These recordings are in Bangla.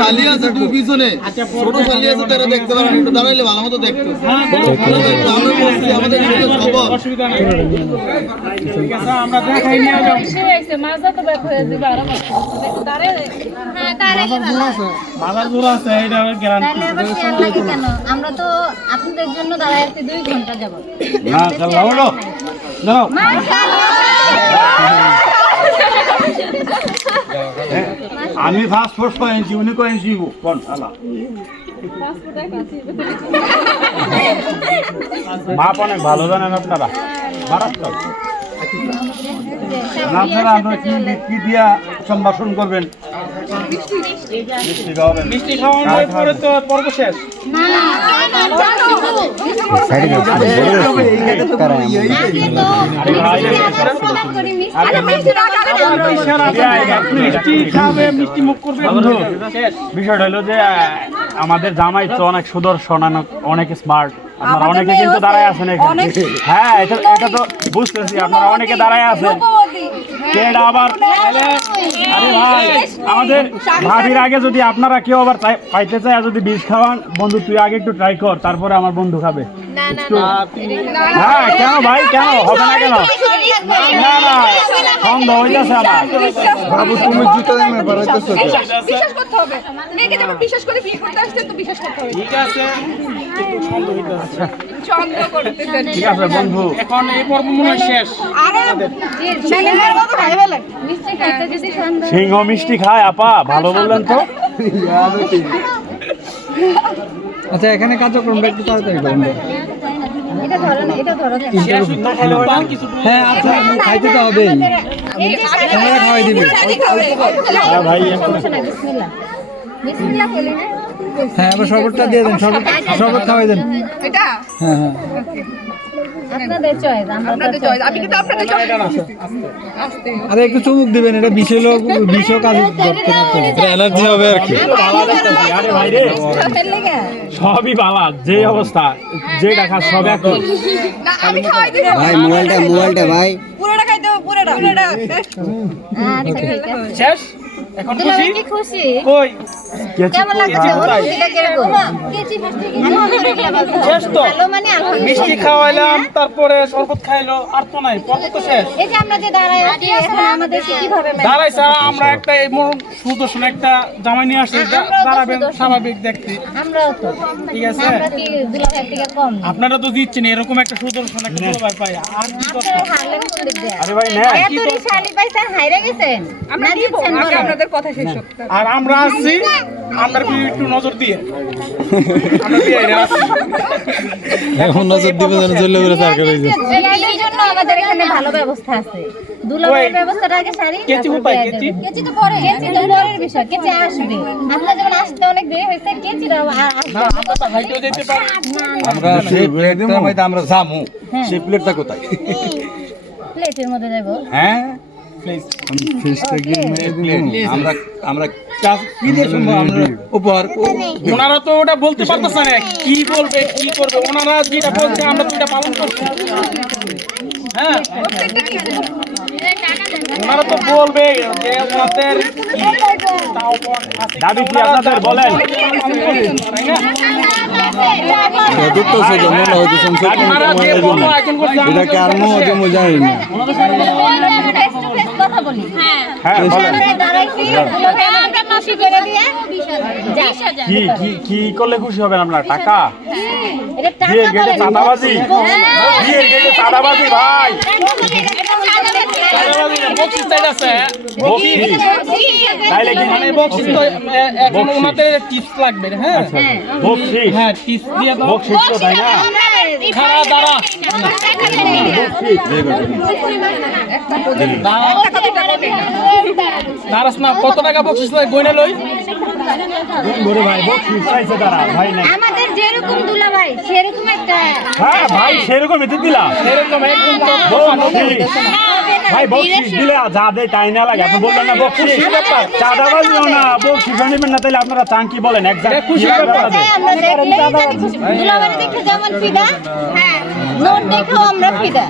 শালি আছে তুই পিছনে, ছোট শালি আছে তারা দেখতে পারেন, একটু দাঁড়াইলে ভালো মতো দেখতো। আমি বলছি আমাদের খবর অসুবিধা নাই, ঠিক আছে আমরা দেখাই নিয়ে যাবো। বাজার দূর আছে, এটা গ্যারান্টি। আমরা তো আপনাদের জন্য দাঁড়ায় আছি 2 ঘন্টা যাব। আমি ফার্স্ট ফোর্স কয়েছি, উনি কয়েছি কোন শালা মাপ অনেক ভালো জানেন আপনারা। মারাত্মক। আপনারা আমরা কি দিয়া সম্ভাষণ করবেন? মিষ্টি খাওয়াবেন। মিষ্টি খাওয়ানোর পরে তো পর্ব শেষ। মিষ্টি খাবে, মিষ্টি মুখ করবে। বিষয়টা হলো যে আমাদের জামাই তো অনেক সুদর্শন, অনেক স্মার্ট। আপনারা অনেকে কিন্তু দাঁড়ায় আছেন এখানে। হ্যাঁ, এটা তো বুঝতেছি, আপনারা অনেকে দাঁড়ায় আছেন। কেডা আবার আরে ভাই, আমাদের ভাবির আগে যদি আপনারা কেউ আবার পাইতে চায়, যদি বিষ খাওয়ান, বন্ধু তুই আগে একটু ট্রাই কর, তারপরে আমার বন্ধু খাবে। হ্যাঁ, কেন ভাই, কেন হবে না? কেন না না সন্দেহ হইতেছে আমার। বাবু তুমি জুতো এনে বাড়াইতেছো তো। বিশ্বাস করতে হবে, মেয়েকে যখন বিশ্বাস করে বিয়ে করতে আসছে তো বিশ্বাস করতে হবে। ঠিক আছে, সন্দেহ হইতেছে। সন্দেহ করতেছেন, ঠিক আছে বন্ধু, এখন এই পর্ব মনে হয় শেষ। আরে ছেলেমেয়ের মতো খাই ফেলেন। মিষ্টি খাইতে যদি সন্ধ্যা সিংহ মিষ্টি খায় আপা, ভালো বললেন তো। আচ্ছা, এখানে কার্যক্রমটা একটু তাড়াতাড়ি করুন। এটা ধরো না, এটা ধরো না। শেষ হইতে হলে পান কিছু। হ্যাঁ, আচ্ছা, খাইতে তো হবেই। আমরা খাওয়াই দিবি। হ্যাঁ ভাই, বিসমিল্লাহ বিসমিল্লাহ বলে না। হ্যাঁ, আবার শরবতটা দিয়ে দেন, শরবত খাওয়াই দেন। এটা হ্যাঁ হ্যাঁ, আপনাদের চয়েস, আপনাদের চয়েস, আমি কিন্তু আপনাদের চয়েস আসতে আরে একটু চুমুক দিবেন, এটা বিষের কাজ করতে না। এনার্জি হবে আর কি। আরে ভাই রে, সবই বালা, যে অবস্থা, যে দেখা সব একই। না আমি খাওয়াই দিই ভাই মোবাইলটা ভাই পুরোটা খাইতে হবে, পুরোটা আচ্ছা ঠিক আছে। শেষ এখন খুশি? দুলাভাই কি খুশি? কই কেমন লাগছে? অনুভূতিটা কিরকম? শেষ তো? ভালো মানে আলহামদুলিল্লাহ। মিষ্টি খাওয়াইলাম, তারপরে শরবত খাইলো, আর তো নাই, পর্ব তো শেষ। এই যে আমরা যে দাঁড়ায় আছি, এখন আমাদের কিভাবে দাঁড়াইছে, আমরা একটা এই সুদর্শন একটা জামাই নিয়ে আসছি, দাঁড়াবেন স্বাভাবিক দেখতে। আমরাও তো ঠিক আছে, আমরা কি দুলাভাই থেকে কম না? আপনারা তো দিচ্ছেন এরকম একটা সুদর্শন একটা দুলাভাই পাই, আর কি আপনারা দরকার? হারলেন কোন দিক দিয়ে? আরে ভাই না, এত শাড়ি পাইছেন, হাইরে গেছেন। আমরা না দিব, দিচ্ছেন আগে বলেন। আপনাদের কথা শেষ করতে হবে। আর আমরা আসছি, আমরা একটু নজর দিয়ে আমরা দিয়ে আসছি। এখন নজর দিবে যেন চলে গেলে তার করে দিবে। এই জন্য আমাদের এখানে ভালো ব্যবস্থা আছে। দুলাভাইয়ের ব্যবস্থাটা আগে সারি। কেচি কোথায়? কেচি? কেচি তো পরে, কেচি তো পরের বিষয়। কেচি আসবে। আপনারা যখন আসতে অনেক দেরি হয়েছে, কেচিরাও আসবে। আমরা তো হাইটেও যেতে পারি। আমরা সেই প্লেটটা মধ্যে আমরা জামু, সেই প্লেটটা কোথায়? প্লেটের মধ্যে যাবো। হ্যাঁ, প্লিজ ফিশটা গিয়ে প্লেট আমরা আমরা কি দিয়ে সম্ভব আমরা উপহার ওনারা তো ওটা বলতে পারতেছে না, কি বলবে কি করবে। ওনারা যেটা বলছে আমরা তো এটা পালন করছি। হ্যাঁ, ওনারা তো বলবে যে ওনাদের দাবি কি আপনাদের বলেন? এটাকে আর মনে জানি না। ফেস টু ফেস কথা বলি। হ্যাঁ। হ্যাঁ বলেন। আমরা দাঁড়াইছি, দুলাভাই আমাকে খুশি করে দিয়ে 20,000 কি কি কি করলে খুশি হবেন আপনারা? টাকা? এটা টাকা বিয়ের গেটে বলেন। চাঁদাবাজি? বিয়ের গেটে চাঁদাবাজি ভাই। বক্সিস চাইতেছে, বকশিশ? তাইলে কি মানে বক্সিস তো এখন ওনাদের টিপস লাগবে। হ্যাঁ বকশিশ? হ্যাঁ, টিপস দিয়ে দাও। বকশিশ তো তাই না? খাড়া দাঁড়া দাঁড়াস না, কত টাকা বক্সিস লাগে গয়না লই। ঘুরে ভাই, বকশিশ চাইছে তারা ভাই না। আমাদের যেরকম দুলাভাই সেরকম একটা হ্যাঁ ভাই, সেরকম এতে দিলাম। এরকম একদম তো বকশিশ ভাই, বকশিশ দিলে যা দেয় তাই না লাগে। আপনি বললেন না বকশিশ, চাঁদাবাজিও না, বকশিশ নেবেন না, তাহলে আপনারা চান কি বলেন? একজাক্ট খুশি আমরা দেখলেই জানি খুশি। দুলাভাই দেখে যেমন ফিদা, হ্যাঁ, নোট দেখেও আমরা ফিদা।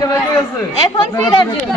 এখন ফিদার যুগ।